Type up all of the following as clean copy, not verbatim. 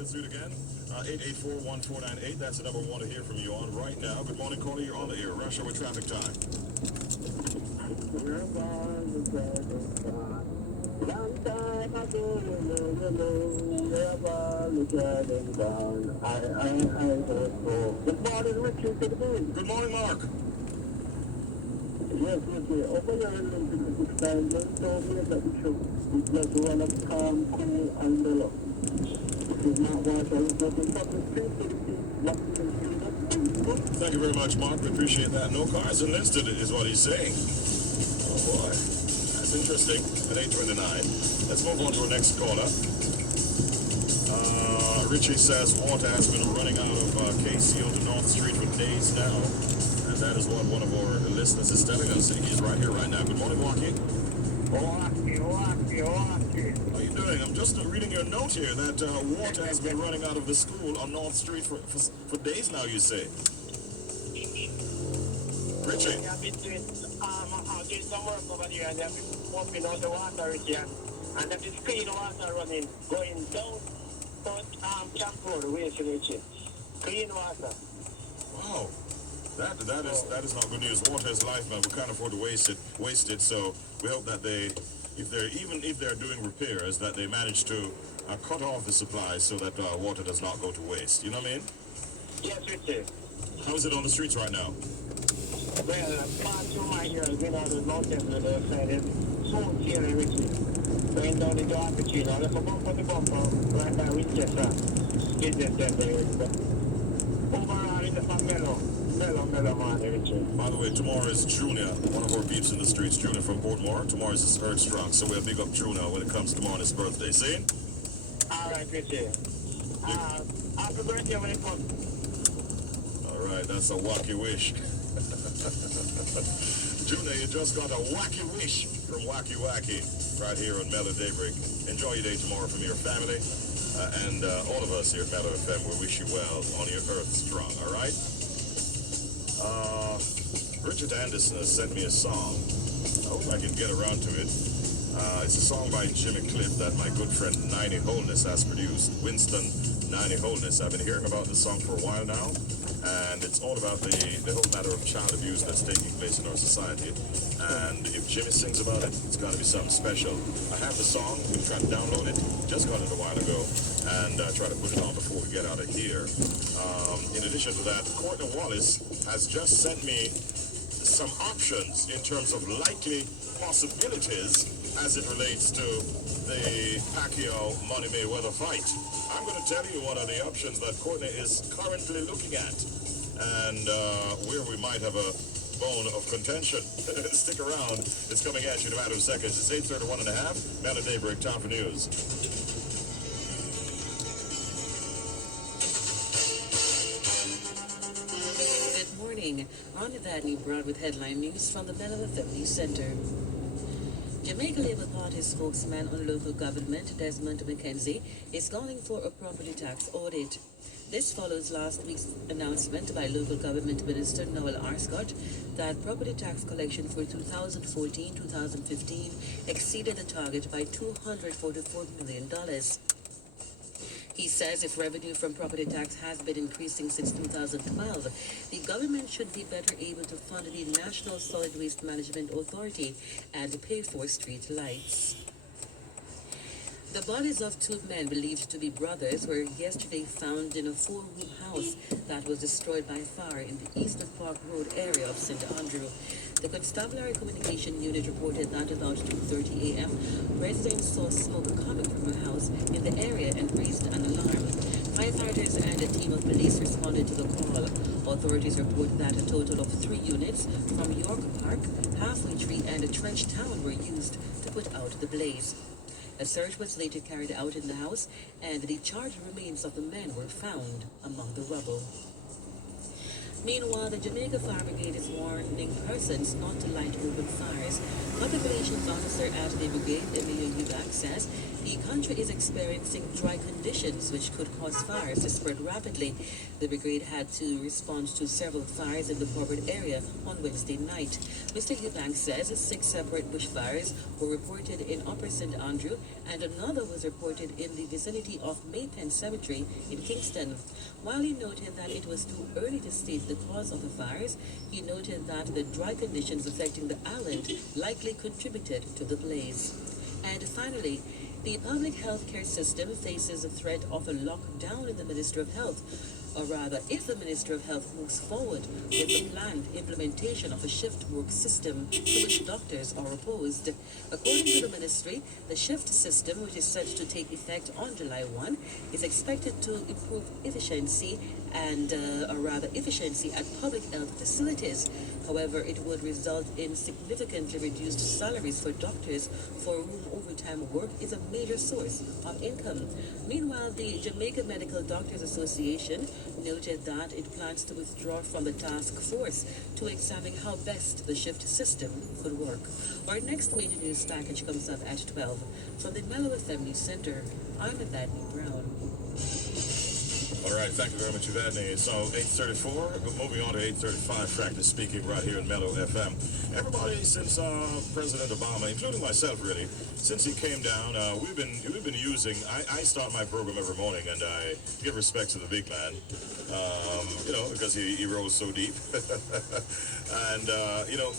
let's do it again. 884-1498. That's the number we want to hear from you on right now. Good morning, caller. You're on the air. Rush hour traffic time. Long time ago, never down. I don't know. Good morning, Richie B. Good morning, Mark. Yes, Richie. Over here in the time, they told me that we should just run up calm, cool, and mellow. This is not what I was looking for. The street to the street, what we can see. Thank you very much, Mark. We appreciate that. No cars enlisted is what he's saying. Oh, boy. That's interesting. At 8:29. Let's move on to our next caller. Richie says water has been running out of KC onto North Street for days now. And that is what one of our listeners is telling us. He's right here, right now. Good morning, Walkie. How are you doing? I'm just reading your note here that water has been running out of the school on North Street for days now, you say. Richie. I've been doing some work over there and they've been pumping out the water here. And they've been clean water running, going down Camp Road, away from Richie. Clean water. Wow. That is not good news. Water is life, man. We can't afford to waste it. So we hope that if they're doing repairs, that they manage to cut off the supply so that water does not go to waste. You know what I mean? Yes, Richie. How is it on the streets right now? Well, part 2 my years, you know, the mountains on the other side, it's so here in Richie. Going down the dark between, now there's a bumper to bumper, right by Winchester. Business center, overall, it's a mellow man, Richie. By the way, tomorrow is Junior, one of our peeps in the streets, Junior from Portmore. Tomorrow is his Earth Strong, so we'll big up Junior when it comes tomorrow on his birthday. See? All right, Richie. Happy birthday when it comes. All right, that's a wacky wish. Junior, you just got a wacky wish from Wacky Wacky right here on Mellow Daybreak. Enjoy your day tomorrow from your family. And all of us here at Mello FM, we wish you well on your Earth Strong, all right? Richard Anderson has sent me a song. I hope I can get around to it. It's a song by Jimmy Cliff that my good friend Ninety Holness has produced. Winston Ninety Holness. I've been hearing about this song for a while now. And it's all about the whole matter of child abuse that's taking place in our society. And if Jimmy sings about it, it's got to be something special. I have the song. We've tried to download it. Just got it a while ago. And try to put it on before we get out of here. In addition to that, Courtney Wallace has just sent me some options in terms of likely possibilities as it relates to the Pacquiao-Money Mayweather fight. I'm going to tell you what are the options that Courtney is currently looking at and where we might have a bone of contention. Stick around. It's coming at you in a matter of seconds. It's 8:31 and a half. Mellow Daybreak, time for news. Good morning. On that new broad with headline news from the Mello FM News Center. Jamaica Labour Party spokesman on local government, Desmond McKenzie, is calling for a property tax audit. This follows last week's announcement by local government minister Noel Arscott that property tax collection for 2014-2015 exceeded the target by $244 million. He says if revenue from property tax has been increasing since 2012, the government should be better able to fund the National Solid Waste Management Authority and pay for street lights. The bodies of two men believed to be brothers were yesterday found in a four-room house that was destroyed by fire in the Eastern Park Road area of St. Andrew. The Constabulary Communication Unit reported that about 2:30 a.m., residents saw smoke coming from a house in the area and raised an alarm. Firefighters and a team of police responded to the call. Authorities report that a total of 3 units from York Park, Halfway Tree, and Trench Town were used to put out the blaze. A search was later carried out in the house, and the charred remains of the men were found among the rubble. Meanwhile, the Jamaica Fire Brigade is warning persons not to light open fires. Populations officer at the brigade, Emilio Eubank, says the country is experiencing dry conditions which could cause fires to spread rapidly. The brigade had to respond to several fires in the corporate area on Wednesday night. Mr. Eubank says 6 separate bushfires were reported in Upper St. Andrew and another was reported in the vicinity of Maypen Cemetery in Kingston. While he noted that it was too early to state the cause of the fires, he noted that the dry conditions affecting the island likely contributed to the blaze. And finally, the public health care system faces a threat of a lockdown in the Ministry of Health, or rather, if the Minister of Health moves forward with the planned implementation of a shift work system to which doctors are opposed. According to the ministry, the shift system, which is set to take effect on July 1, is expected to improve efficiency efficiency at public health facilities. However, it would result in significantly reduced salaries for doctors for whom overtime work is a major source of income. Meanwhile, the Jamaica Medical Doctors Association noted that it plans to withdraw from the task force to examine how best the shift system could work. Our next major news package comes up at 12. From the Mello FM News Center, I'm Evadne Brown. All right, thank you very much, Evadne. So 8:34, moving on to 8:35, practice speaking right here in Mello FM. Everybody since President Obama, including myself, really, since he came down, we've been using. I start my program every morning, and I give respect to the big man, because he rose so deep. And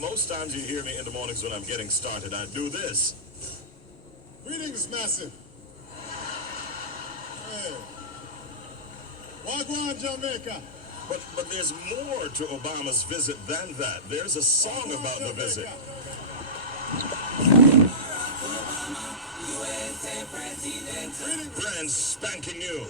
most times you hear me in the mornings when I'm getting started, I do this. Greetings, Massive. Hey. Wagwan, Jamaica. But there's more to Obama's visit than that. There's a song Wagwan, about the visit. Brand spanking new.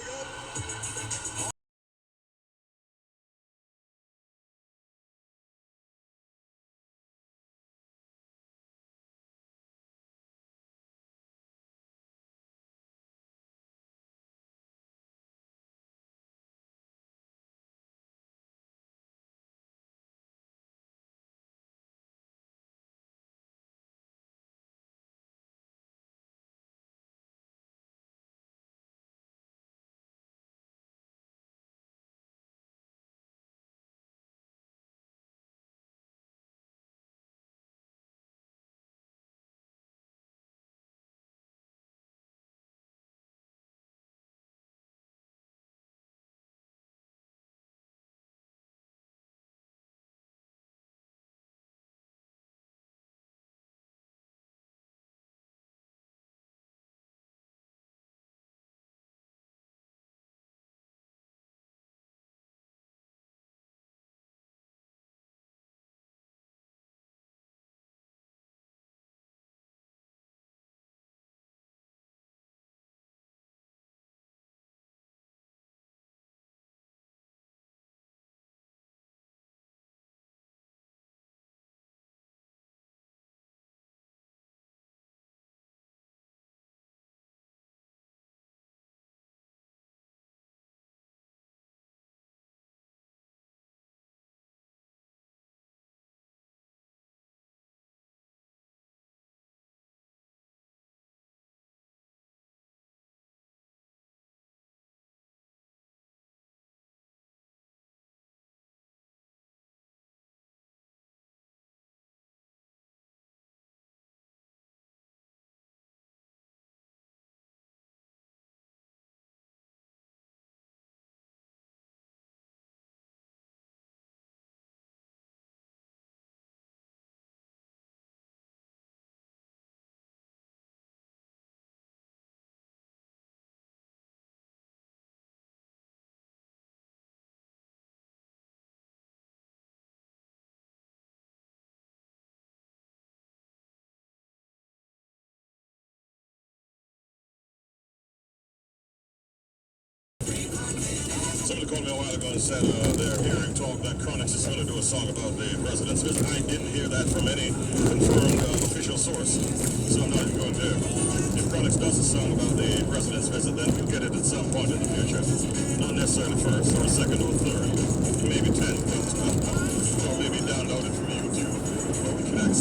Somebody called me a while ago and said they're hearing talk that Cres is going to do a song about the president's visit. I didn't hear that from any confirmed official source, so I'm not even going to. If Cres does a song about the president's visit, then we'll get it at some point in the future. Not necessarily first or second or third, maybe 10th.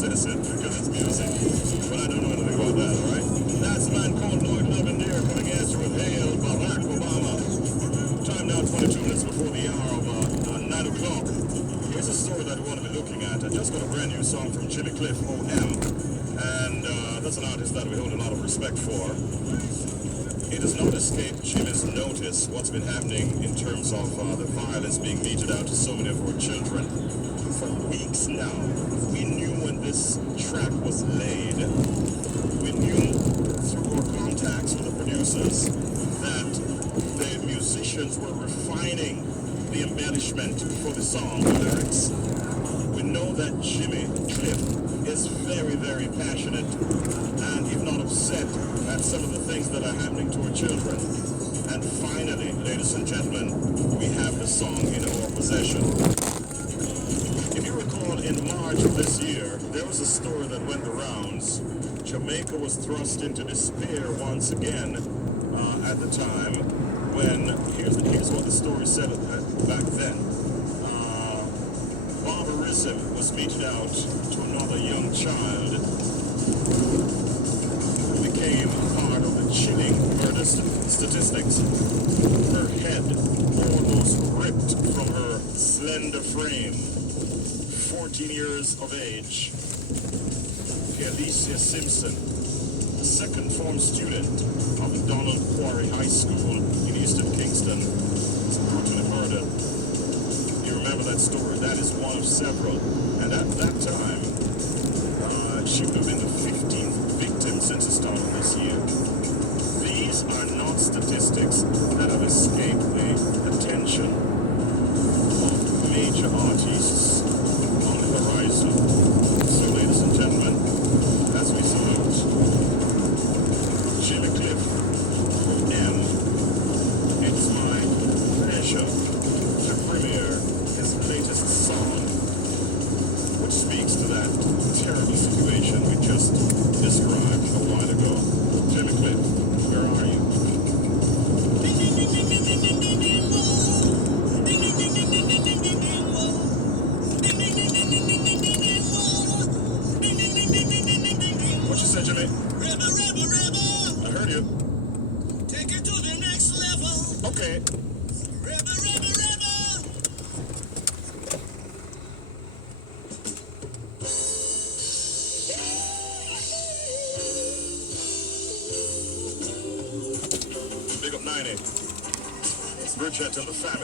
process it because it's music. But I don't know anything about that, alright? That's a man called Lloyd Lavender coming at you with Hail Barack Obama. Time now 22 minutes before the hour of 9 o'clock. Here's a story that we want to be looking at. I just got a brand new song from Jimmy Cliff, O.M. And that's an artist that we hold a lot of respect for. It has not escaped Jimmy's notice what's been happening in terms of the violence being meted out to so many of our children. For weeks now, we knew when this track was laid, we knew through our contacts with the producers that the musicians were refining the embellishment for the song lyrics. We know that Jimmy Cliff is very, very passionate and if not upset at some of the things that are happening to our children. And finally, ladies and gentlemen, we have the song in our possession. If you recall, in March of this year, there was a story that went the rounds. Jamaica was thrust into despair once again at the time when, here's what the story said back then. Barbarism was meted out to another young child who became part of the chilling murder statistics. Her head almost ripped from her slender frame. 14 years of age, Alicia Simpson, a second form student of Donald Quarry High School in Eastern Kingston, was brutally murdered. You remember that story? That is one of several. And at that time, she would have been the 15th victim since the start of this year. These are not statistics that have escaped the attention of major artists on the horizon. So, ladies and gentlemen, as we salute Jimmy Cliff, O.M., it's my pleasure to premiere his latest song, which speaks to that terrible situation we just described a while ago. Jimmy Cliff, where are you? What you said, Jimmy? I heard you. Take it to the next level. Okay. Big up 90. Bridget and the family.